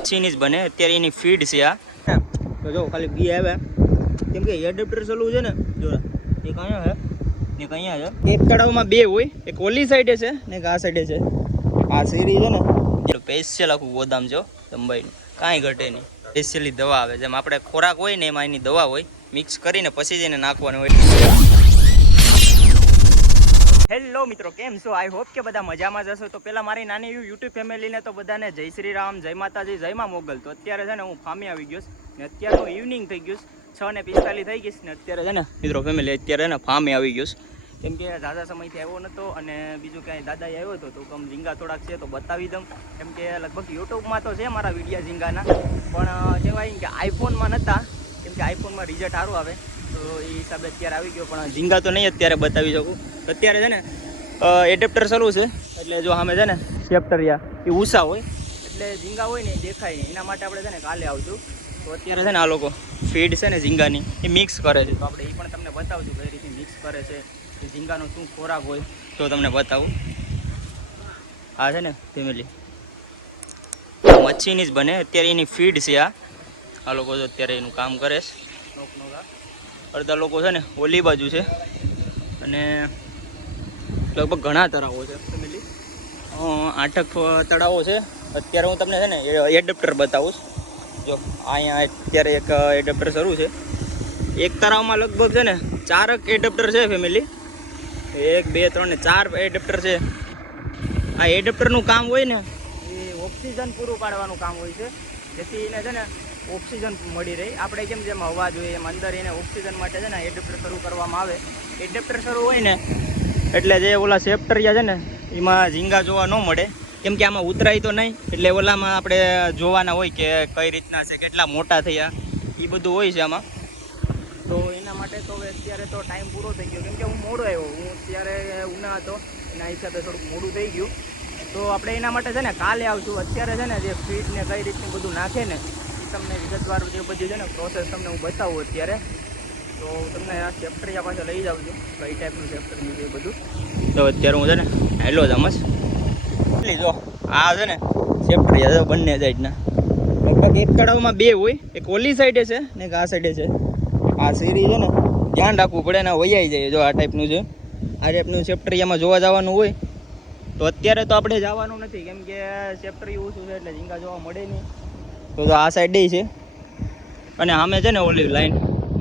મચ્છીની જ બને, અત્યારે એની ફીડ છે આ. તો જો, ખાલી બી આવે. કેમ કે એડેપ્ટર ચાલુ છે ને, જો, એક અહીંયા છે ને એક અહીંયા છે. એક તળાવમાં બે હોય, એક ઓલી સાઈડે છે ને એક આ સાઈડે છે. આ શેરી છે ને સ્પેશિયલ આખું ગોદામ જો દંબાઈનું કાંઈ ઘટે નહીં. સ્પેશિયલી દવા આવે, જેમ આપણે ખોરાક હોય ને એમાં એની દવા હોય મિક્સ કરીને પછી જ એને નાખવાનું હોય. હેલો મિત્રો, કેમ છો? આઈ હોપ કે બધા મજામાં જશો તો પહેલાં મારી નાની એવી યુટ્યુબ ફેમિલીને તો બધાને જય શ્રી રામ, જય માતાજી, જય માં મોગલ. તો અત્યારે છે ને હું ફામી આવી ગયો ને અત્યારે હું ઇવનિંગ થઈ ગયું છ. ને પિસ્તાલીસ થઈ ગઈશ ને અત્યારે છે ને મિત્રો ફેમિલી અત્યારે ને ફામે આવી ગયો કેમ કે દાદા સમયથી આવ્યો નહોતો અને બીજું ક્યાંય દાદા આવ્યો હતો તો કમ ઝીંગા થોડાક છે તો બતાવી દઉં. કેમ કે લગભગ યુટ્યુબમાં તો છે મારા વિડીયા ઝીંગાના. પણ કહેવાય કે આઈફોનમાં નહોતા કેમ કે આઈફોનમાં રિઝલ્ટ સારું આવે. તો એ હિસાબે અત્યારે આવી ગયો, પણ ઝીંગા તો નહીં અત્યારે બતાવી શકું. અત્યારે છે ને એડેપ્ટર સરું છે, એટલે જો સામે છે ને શેપ્ટરિયા એ ઉષા હોય, એટલે ઝીંગા હોય ને દેખાય એના માટે આપણે છે ને કાલે આવશું. તો અત્યારે છે ને આ લોકો ફીડ છે ને ઝીંગાની, એ મિક્સ કરે છે. તો આપણે એ પણ તમને બતાવશું કઈ રીતે મિક્સ કરે છે ઝીંગાનો શું ખોરાક હોય, તો તમને બતાવું. આ છે ને, ફેમિલી. મચ્છીની જ બને. અત્યારે એની ફીડ છે આ. આ લોકો જો અત્યારે એનું કામ કરે છે. અડધા લોકો છે ને ઓલી બાજુ છે. અને લગભગ ઘણા તળાવો છે. ફેમિલી આઠક તળાવો છે. અત્યારે હું તમને છે ને એડપ્ટર બતાવું. જો અહીંયા અત્યારે એક એડપ્ટર શરૂ છે. એક તળાવમાં લગભગ છે ને ચારક એડપ્ટર છે ફેમિલી એક બે ત્રણ ને ચાર એડપ્ટર છે. આ એડપ્ટરનું કામ હોય ને એ ઓક્સિજન પૂરું પાડવાનું કામ હોય છે. જેથી એને છે ને ઓક્સિજન મળી રહે. આપણે કેમ જેમ હવા જોઈએ, એમ અંદર એને ઓક્સિજન માટે છે ને એડેપ્ટર શરૂ કરવામાં આવે. એડેપ્ટર શરૂ હોય ને, એટલે જે ઓલા સેપ્ટરિયા છે ને, એમાં ઝીંગા જોવા ન મળે. કેમ કે આમાં ઉતરાય તો નહીં, એટલે ઓલામાં આપણે જોવાના હોય કે કઈ રીતના છે, કેટલા મોટા થયા એ બધું હોય છે આમાં. તો એના માટે તો અત્યારે તો ટાઈમ પૂરો થઈ ગયો. કેમ કે હું મોડો આવ્યો. હું અત્યારે ઉના હતો, એના હિસાબે થોડુંક મોડું થઈ ગયું. તો આપણે એના માટે છે ને કાલે આવશું. અત્યારે છે ને જે ફીટ ને કઈ રીતનું બધું નાખે ને તમને વિગતવાર જે બધી છે ને પ્રોસેસ તમને હું બતાવું અત્યારે. તો તમને આ ચેપ્ટરિયા પાસે લઈ જાઉં છું, કઈ ટાઈપનું ચેપ્ટર છે એ બધું. તો અત્યારે હું છે ને, હેલો એટલી જો, આ છે ને ચેપ્ટરિયા બંને સાઈડના લગભગ એક તળાવમાં બે હોય, એક ઓલી સાઈડે છે ને એક આ સાઈડે છે. આ શેરી છે ને, ધ્યાન રાખવું પડે ને વૈયાઈ જાય જો આ ટાઈપનું છે. આ ટાઈપનું ચેપ્ટરિયામાં જોવા જવાનું હોય, તો અત્યારે તો આપણે જવાનું નથી, કેમ કે ચેપ્ટરી ઓછું છે એટલે ઝીંગા જોવા મળે નહીં. તો તો આ ડે છે. અને સામે છે ને ઓલી લાઈન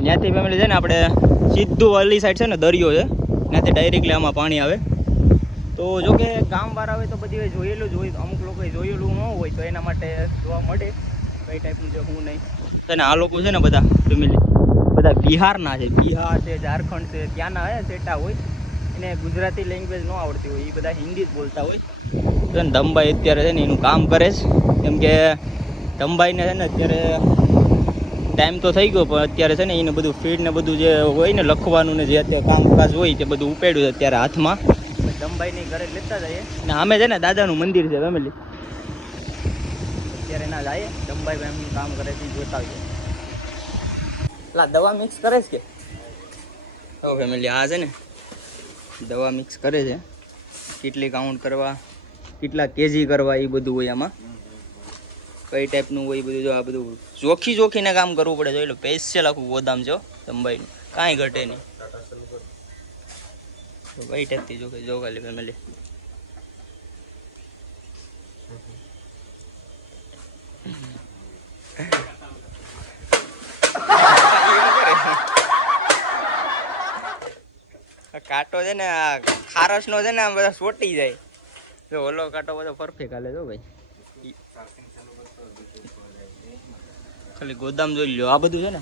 ત્યાંથી ફેમિલી છે ને આપણે સીધું ઓલી સાઈડ છે ને દરિયો છે. ત્યાંથી ડાયરેક્ટલી આમાં પાણી આવે. તો જો કે ગામવાળા હોય તો બધી જોયેલું જ હોય. અમુક લોકોએ જોયેલું ન હોય તો એના માટે જોવા મળે. કઈ ટાઈપનું છે, હું નહીં. અને આ લોકો છે ને બધા ફેમિલી બધા બિહારના છે. બિહાર છે, ઝારખંડ છે, ત્યાંના હે, સેટા હોય. એને ગુજરાતી લેંગ્વેજ ન આવડતી હોય. એ બધા હિન્દી જ બોલતા હોય. તો ધમભાઈ અત્યારે છે ને એનું કામ કરે છે. કેમ કે ધમભાઈને છે ને અત્યારે ટાઈમ તો થઈ ગયો પણ અત્યારે છે ને એને બધું ફીડ ને બધું જે હોય ને લખવાનું ને જે અત્યારે કામકાજ હોય તે બધું ઉપેડ્યું છે અત્યારે હાથમાં. ધમભાઈની ઘરે લેતા જઈએ. ને અમે છે ને દાદાનું મંદિર છે ફેમિલી અત્યારે ના જાય. ધમભાઈ એમનું કામ કરે છે જોતા આવીએ પેલા દવા મિક્સ કરે છે કે? ઓ ફેમિલી આ છે ને. દવા મિક્સ કરે છે. કેટલી કાઉન્ટ કરવા કેટલા કેજી કરવા એ બધું હોય આમાં. કઈ ટાઈપનું હોય એ બધું જો આ બધું જોખી જોખીને કામ કરવું પડે. જો એટલે સ્પેશિયલ આખું ગોદામ જો તંબાઈનું કાંઈ ઘટે નહીં. કઈ ટાઈપથી જો જોખાલી ફેમિલી કાંટો છે ને, આ ખારસનો છે ને, આમ બધા સોટી જાય. જો ઓલો કાંટો બધો પરફેક્ટ હાલે જો ભાઈ. ખાલી ગોદામ જોઈ લ્યો. આ બધું છે ને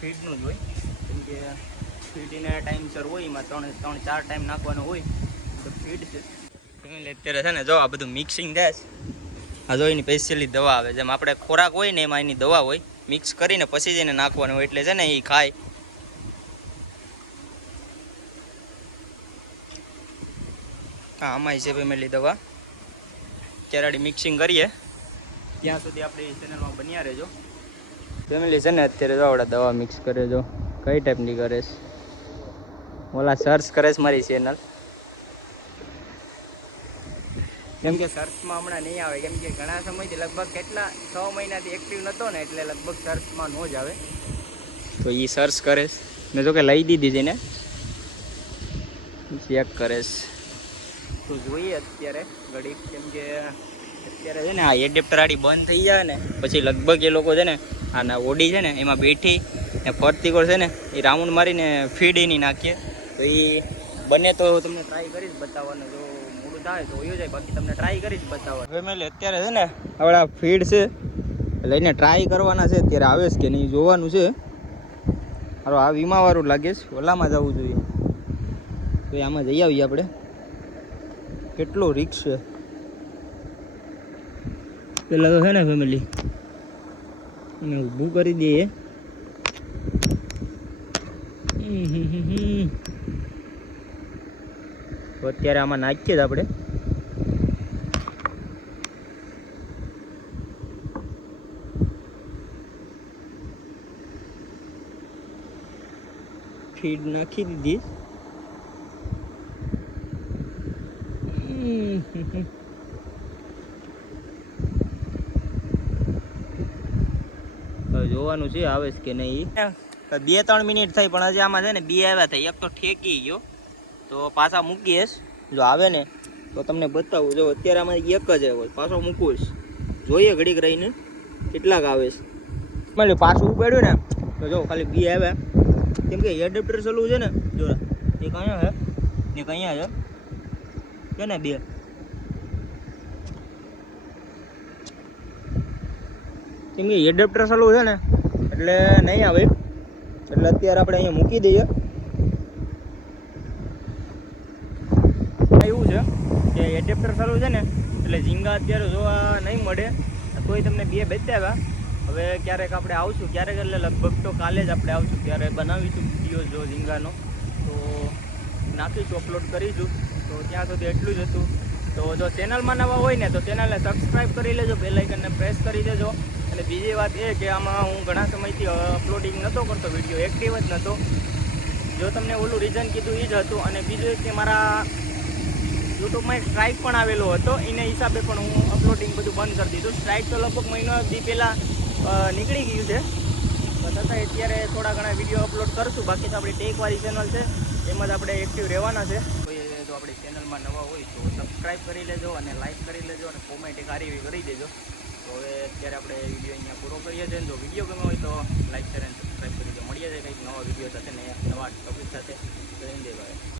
ફીડનું જ હોય. કેમ કે ફીડીને ટાઈમસર હોય, એમાં ત્રણ ત્રણ, ચાર ટાઈમ નાખવાનો હોય, તો ફીડ છે. અત્યારે છે ને, જો આ બધું મિક્સિંગ થાય છે. આ જો એની સ્પેશિયલી દવા આવે. જેમ આપણે ખોરાક હોય ને, એમાં એની દવા હોય મિક્સ કરીને પછી જ એને નાખવાનું હોય, એટલે છે ને, એ ખાય. હા, આમાંય છે ફેમિલી દવા. ત્યારે મિક્સિંગ કરીએ. ત્યાં સુધી આપણે ચેનલમાં બન્યા રહેજો. ફેમિલી છે ને, અત્યારે જો આવડે દવા મિક્સ કરે જો. કઈ ટાઈપની કરે છે? ઓલા સર્ચ કરે છે મારી ચેનલ કેમ કે સર્ચમાં હમણાં નહીં આવે. કેમ કે ઘણા સમયથી લગભગ કેટલા, છ મહિનાથી એક્ટિવ નહોતો ને, એટલે લગભગ સર્ચમાં ન જ આવે. તો એ સર્ચ કરે. મેં તો કે લઈ દીધી છે ને. ચેક કરે છે. તો જોઈએ અત્યારે ઘડીક. કેમ કે અત્યારે છે ને, આ એડેપ્ટર આડી બંધ થઈ જાય ને, પછી લગભગ એ લોકો છે ને આના ઓડી છે ને, એમાં બેઠી ને ફરતી કોર છે ને, એ રાઉન્ડ મારીને ફીડ એની નાખીએ. તો એ બને તો તમને ટ્રાય કરીશ બતાવવાનું. જો મોડું થાય તો હોય જાય, બાકી તમને ટ્રાય કરીશ બતાવવાનું. ફેમિલી અત્યારે છે ને, આપણા ફીડ છે, લઈને ટ્રાય કરવાના છે, અત્યારે આવે છે કે નહીં જોવાનું છે. હારો આ વીમાવાળું લાગે છે, ઓલામાં જવું જોઈએ. તો આમાં જઈ આવીએ આપણે. કેટલો રિક્સ છે. પેલા તો છે ને ફેમિલી એને ઊભું કરી દઈએ. અત્યારે આમાં નાખીએ જ આપણે. ફીડ નાખી દીધી હમ. હવે જોવાનું છે, આવે છે કે નહીં? બે ત્રણ મિનિટ થઈ, પણ હજી આમાં છે ને બે આવ્યા થઈ એક તો ઠેકી ગયો. તો પાછા મૂકીશ જો આવે ને, તો તમને બતાવું. જો અત્યારે આમાં એક જ આવ્યો પાછો મૂકીશ જોઈએ ઘડીક રહીને કેટલાક આવે છે. પાછું ઉપાડ્યું ને, તો જો ખાલી બી આવ્યા. કેમ કે એડેપ્ટર ચાલુ છે ને, જો, એક અહીંયા છે, એક અહીંયા છે ને બે. કે એડપ્ટર ચાલુ છે ને, એટલે નહીં આવે. એટલે અત્યારે આપણે અહીંયા મૂકી દઈએ. એવું છે કે એડેપ્ટર ચાલુ છે ને, એટલે ઝીંગા અત્યારે જોવા નહીં મળે. તોય તમને બે બતાવ્યા. હવે ક્યારેક આપણે આવશું, ક્યારેક એટલે લગભગ તો કાલે જ આપણે આવશું. ત્યારે બનાવીશું વીડિયો જો ઝીંગાનો. તો નાખીશું અપલોડ કરીશું. તો ત્યાં સુધી એટલું જ હતું. તો જો ચેનલમાં નવા હોય ને, તો ચેનલને સબસ્ક્રાઈબ કરી લેજો બેલાઇકનને પ્રેસ કરી દેજો. અને બીજી વાત એ કે આમાં હું ઘણા સમયથી અપલોડિંગ નહોતો કરતો વીડિયો એક્ટિવ જ નહોતો જો તમને ઓલું રીઝન કીધું એ જ હતું. અને બીજું કે મારા યુટ્યુબમાં એક સ્ટ્રાઇક પણ આવેલો હતો. એને હિસાબે પણ હું અપલોડિંગ બધું બંધ કરી દીધું. સ્ટ્રાઇક તો લગભગ મહિનો દી પહેલાં નીકળી ગયું છે. છતાં અત્યારે થોડા ઘણા વીડિયો અપલોડ કરશું. બાકી તો આપણી ટેકવાળી ચેનલ છે. એમાં જ આપણે એક્ટિવ રહેવાના છે. જો આપણી ચેનલમાં નવા હોય તો સબસ્ક્રાઈબ કરી લેજો અને લાઇક કરી લેજો અને કોમેન્ટ એક સારી કરી દેજો. તો હવે અત્યારે આપણે વીડિયો અહીંયા પૂરો કરીએ છીએ. જો વીડિયો ગમ્યો હોય તો લાઈક, શેર અને સબસ્ક્રાઇબ કરી દો. મળીએ છીએ કંઈક નવા વીડિયો સાથે ને નવા ટોપિક સાથે. જય ભાઈ